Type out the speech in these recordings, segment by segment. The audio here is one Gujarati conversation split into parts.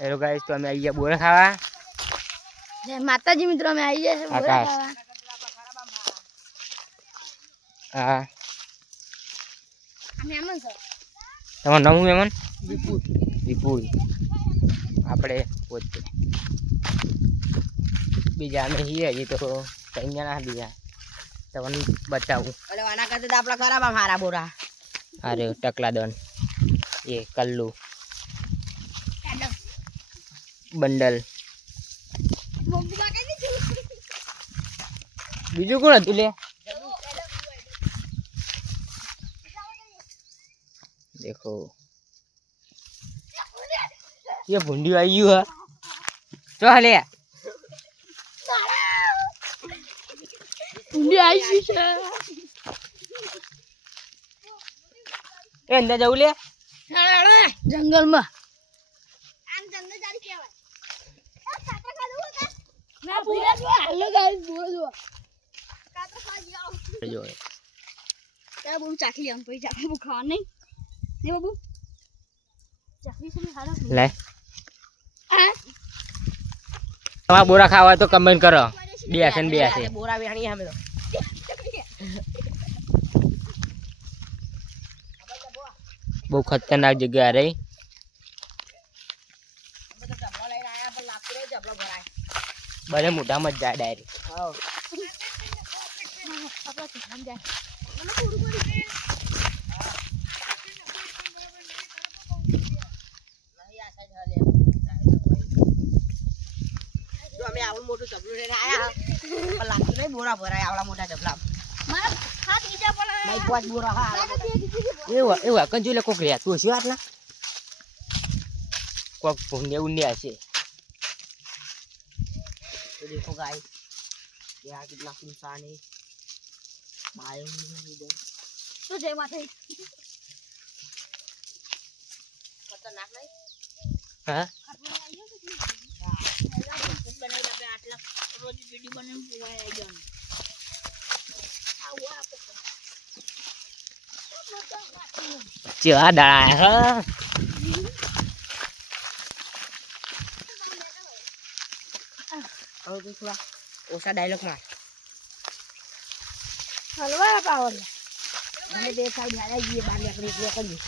હેલો ગાઈસ તો અમે આવી ગયા બોરા ખાવા જય માતાજી મિત્રો અમે આવી ગયા છે બોરા ખાવા હા મહેમાન છો તમારું નામ શું વિપુલ વિપુલ આપણે પોતે બીજા અમે છીએ હજી તો ત્રણ જણા બીજા તમને બતાવું અરે આના કરતા તો આપણા ખરાબ મારા બોરા અરે ટકલા દન એ કલ્લુ બંડલ બીજું કોણ હતું લે દેખો ये भुंडी आई है तो हले ઊંડી આવી છે ए अंदर जाऊ ले જંગલમાં બોરા ખાવા તો કમેન્ટ કરો. બે હશે બે બોરા વેણી અમે તો બહુ ખતરનાક જગ્યા રહી બધે મોઢામાં જ જાય ડાયરેક્ટ અમે આવડું મોટું ઝબલું લઈને પણ લાગતું નહીં બોરા ભરાય આવડા મોટા ઝબલા નહીં પાંચ બોરા હા એવું એવું જોઈ લે કોક રહેતું હશે આટલા? કોક ભૂંડે ઉંડ્યા હશે तो देखो गाइस यहाँ कितना सुनसान है मायो नहीं इधर तो जय माता खतरनाक नहीं હા રોજ વિડીયો બનાવીને પોવાય આવી જવાનું આવું આપણે ચેવા દાડા હા તો થોડા ઓછા ડાયલોગ માર હલવા પાવર. અમે બે સાઈડ હારા જઈએ બહાર નીકળી એટલે કરીએ.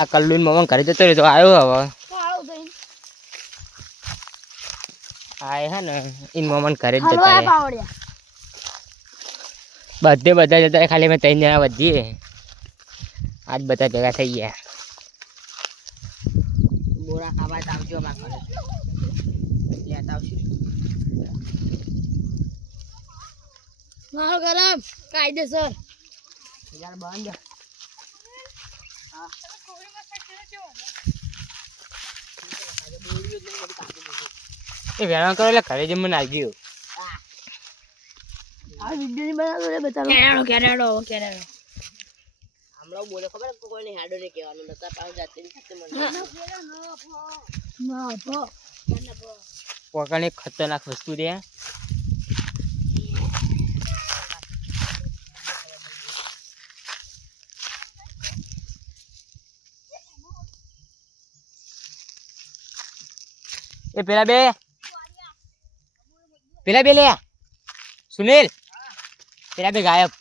આ કલ્લુન મમન ઘરે જતો રહ્યો તો આવ્યો હવે. આય હે ને ઇન મમન ઘરે જ જતા બધે બધા જતા ખાલી અમે ત્રણ જણા વધીએ. આજ બધા ભેગા થઈ ગયા. બોરા ખાવા તો આવજો અમારા ઘરે. લેતા આવશું. મારો ગરમ કાયદેસર. યાર બંધ. એ વેણા કરો એટલે ઘરે જઈને મને આવજો આ વિડિયો ની બનાવતો રે બચારો. કેરેડો કેરેડો કેરેડો હમણાં બોલે ખબર કોઈને હાડો નહીં કહેવાનું નતા પાછું જાતે ને જાતે મને ના ભો. ખતરનાક વસ્તુ રે. એ પેલા બે. પેલા બે લે. સુનિલ. પેલા બે ગાયબ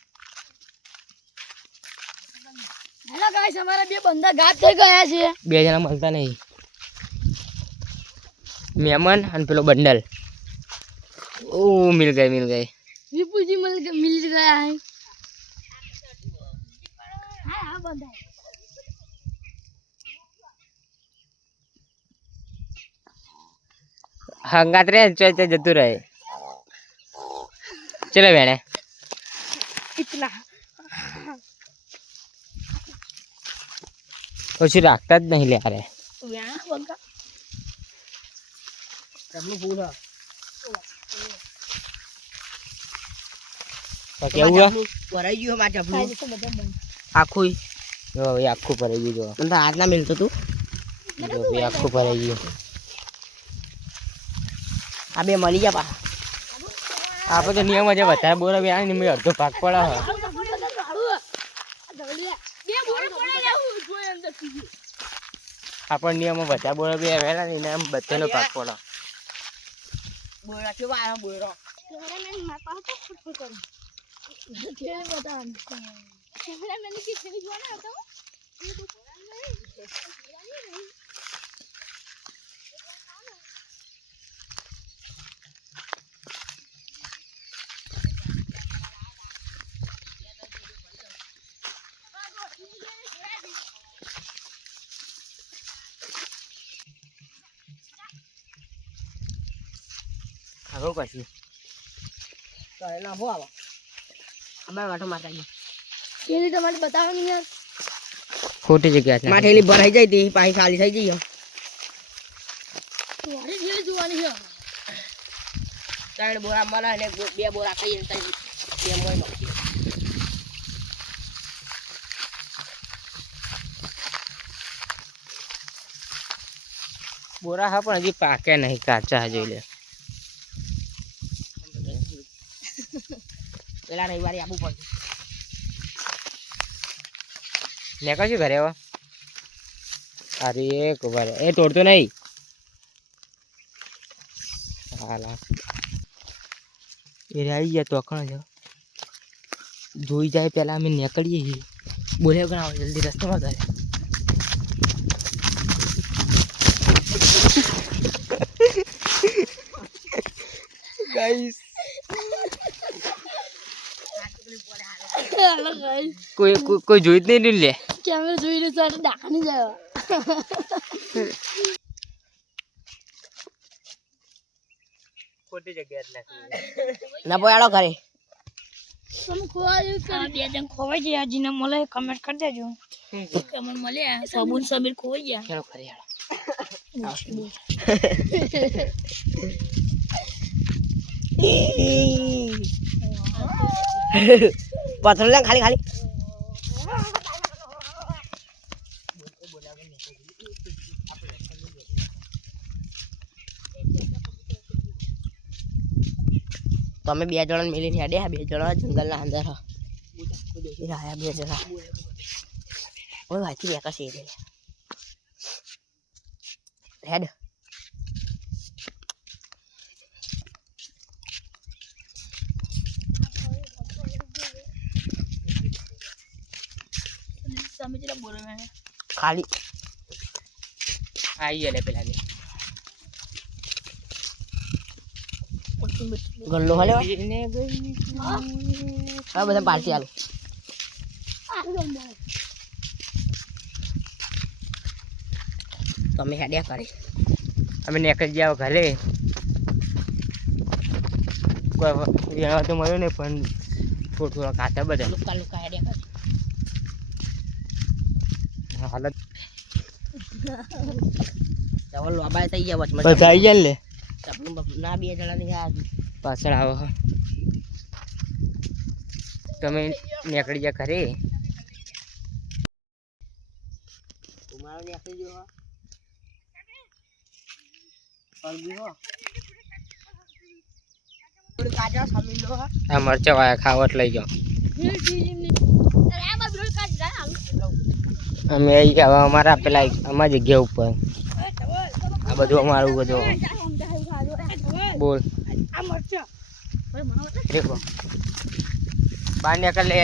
હેલો ગાઈસ અમારા બે બંદા ગાત થઈ ગયા છે. બે જણા મળતા નહીં. મેમન અને પેલો બંડલ. ઓ મિલ ગઈ મિલ ગઈ. વિપુજી મિલ ગ- મિલ ગયા હે. હા હા બંધા હંગાત રે ચો ચો જતું રહે. ચલો બેને. ઇતના પછી રાખતા જ નહીં લે અરે આખું જો આખું ભરાઈ ગયું મને તો હાથ ના મિલતું તું. જો જો ભાઈ આખું ભરાઈ ગયું. આ બે મળી ગયા પાછા. આપણે તો નિયમ છે વધારે બોરા બે અડધો ભાગ પડે હે. બે બોરા પડ્યા હું જોઈ અંદર આપણને નિયમો બધા બોળા બી આવેલા ને આમ બધાનો પાક પડો બોયરો કેવો આવ્યો બોયરો ખેલ બતાવ આગળ કશું તો એના હું આવા. અમારે વાટો ગઈ ખેલી તમારે બતાવો ને યાર ખોટી જગ્યા છે. માથેલી ભરાઈ જાય તે પાછી ખાલી થઈ ગઈ તમારી ખેલી જોવાની છે. ત્રણ બોરા મળે અને બે બોરા ખાઈએ ત્રણ બે મોય બોરા હા પણ હજી પાકે નહીં કાચા જોઈ લે. પેલા રવિવારે આપવું પડશે. ને કશું ઘરે હવે અરે એક ઊભા રહે. એ તોડતો નહીં હાલા. એ આવી ગયા તો અખણ છે જોઈ જાય પેલા અમે નીકળીએ છીએ. બોલે ગણાવો જલ્દી રસ્તામાં જાય. ગાઈસ હાલો ગાઈસ કોઈ કોઈ- જોઈ જ નહીં લે. કેમેરા જોઈ રહ્યો છે ડાકણી જાય ખોટી જગ્યા ના પોયાડો ઘરે. તમે ખોવાઈ બે જણ ખોવાઈ ગયા. જીને મળે કમેન્ટ કરી દેજો. કે મને મળ્યા સાબુન સમીર ખોવાઈ ગયા. ચાલો ખરી હાલો પથરો લે, ખાલી ખાલી. તમે બે જણા મિલીને હેડ્યા, બે જણા જંગલના અંદર. આયા બે જણા. ઓય, વાંચી રહ્યા કશી હેડ. તમે જરા બોલો ને. ખાલી. આવી લે પેલા ગલ્લો હલ્યો હા. ગઈ બધા પાર્ટી હાલ. તમે હેડ્યા કરી. અમે નીકળી ગયા ઘરે. કોઈ તો મળ્યો ને પણ થોડું થોડા કાચા બધા. લુકા લુકા હેડ્યા કરી. હાલત. ચાવલ લોબાય થઈ ગયા વચમાં. બધા આવી ગયા લે? ના બે જણા ની આ પાછળ આવો તમે નીકળી ગયા ઘરે? તમારો નીકળી જો આ મરચા વાયા ખાવટ લઈ જાઓ. અમે આવી અમારા પેલા અમારી જગ્યા ઉપર. આ બધું અમારું બધું. બોલ. દેખો બહાર નીકળ લે.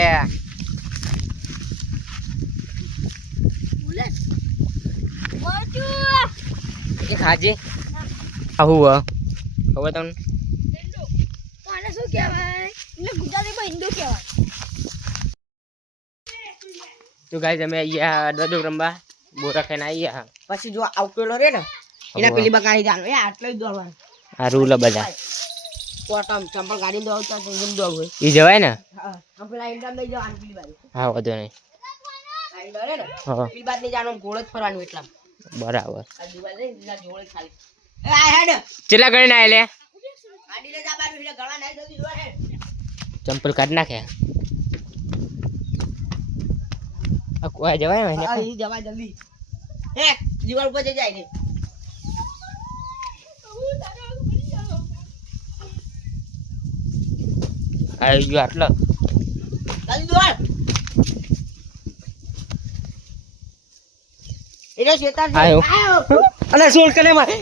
એ હાજી. આવું હવે તમને? શું હિન્દુ કહેવાય. તો ગાય અમે અહીંયા દડો રમવા બોરા ખાઈને આવ્યા પછી જો આવકેલો રે ને એના પેલી બગાડી જાનો એ આટલો જ દોડવાનું. આ રૂલ બધા. કોટમ ચંપલ ગાડી દોડતા જેમ દોડવું. એ જવાય ને? હા પેલા ઇન્ડમ લઈ જવાનું પેલી બાજુ. હા વધો નહીં. ગાડી દોડે ને પેલી બાજુ નહીં જવાનું ઘોડે જ ફરવાનું એટલા. બરાબર. આ જવાય ને આ જવા જલ્દી. એ દીવાલ ઉપર જઈ જાય ને.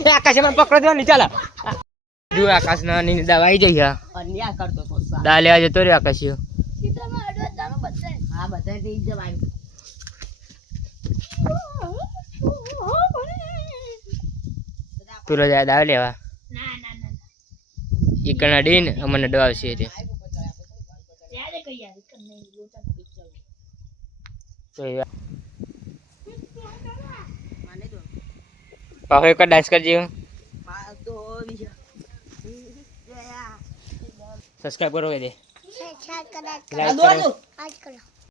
આકાશ ચાલે જો આકાશ ના ની દવા આવી જઈ કરતો તો લેવા જતો રહ્યો આકાશ હા બધા જવાય. પેલો દાદ આવે લેવા. એ કનાડીને અમને ડવાવશે તે. એક ડાન્સ કરજો સબસ્ક્રાઈબ કરો કે દે. સબસ્ક્રાઇબ કરો. આજ કરો.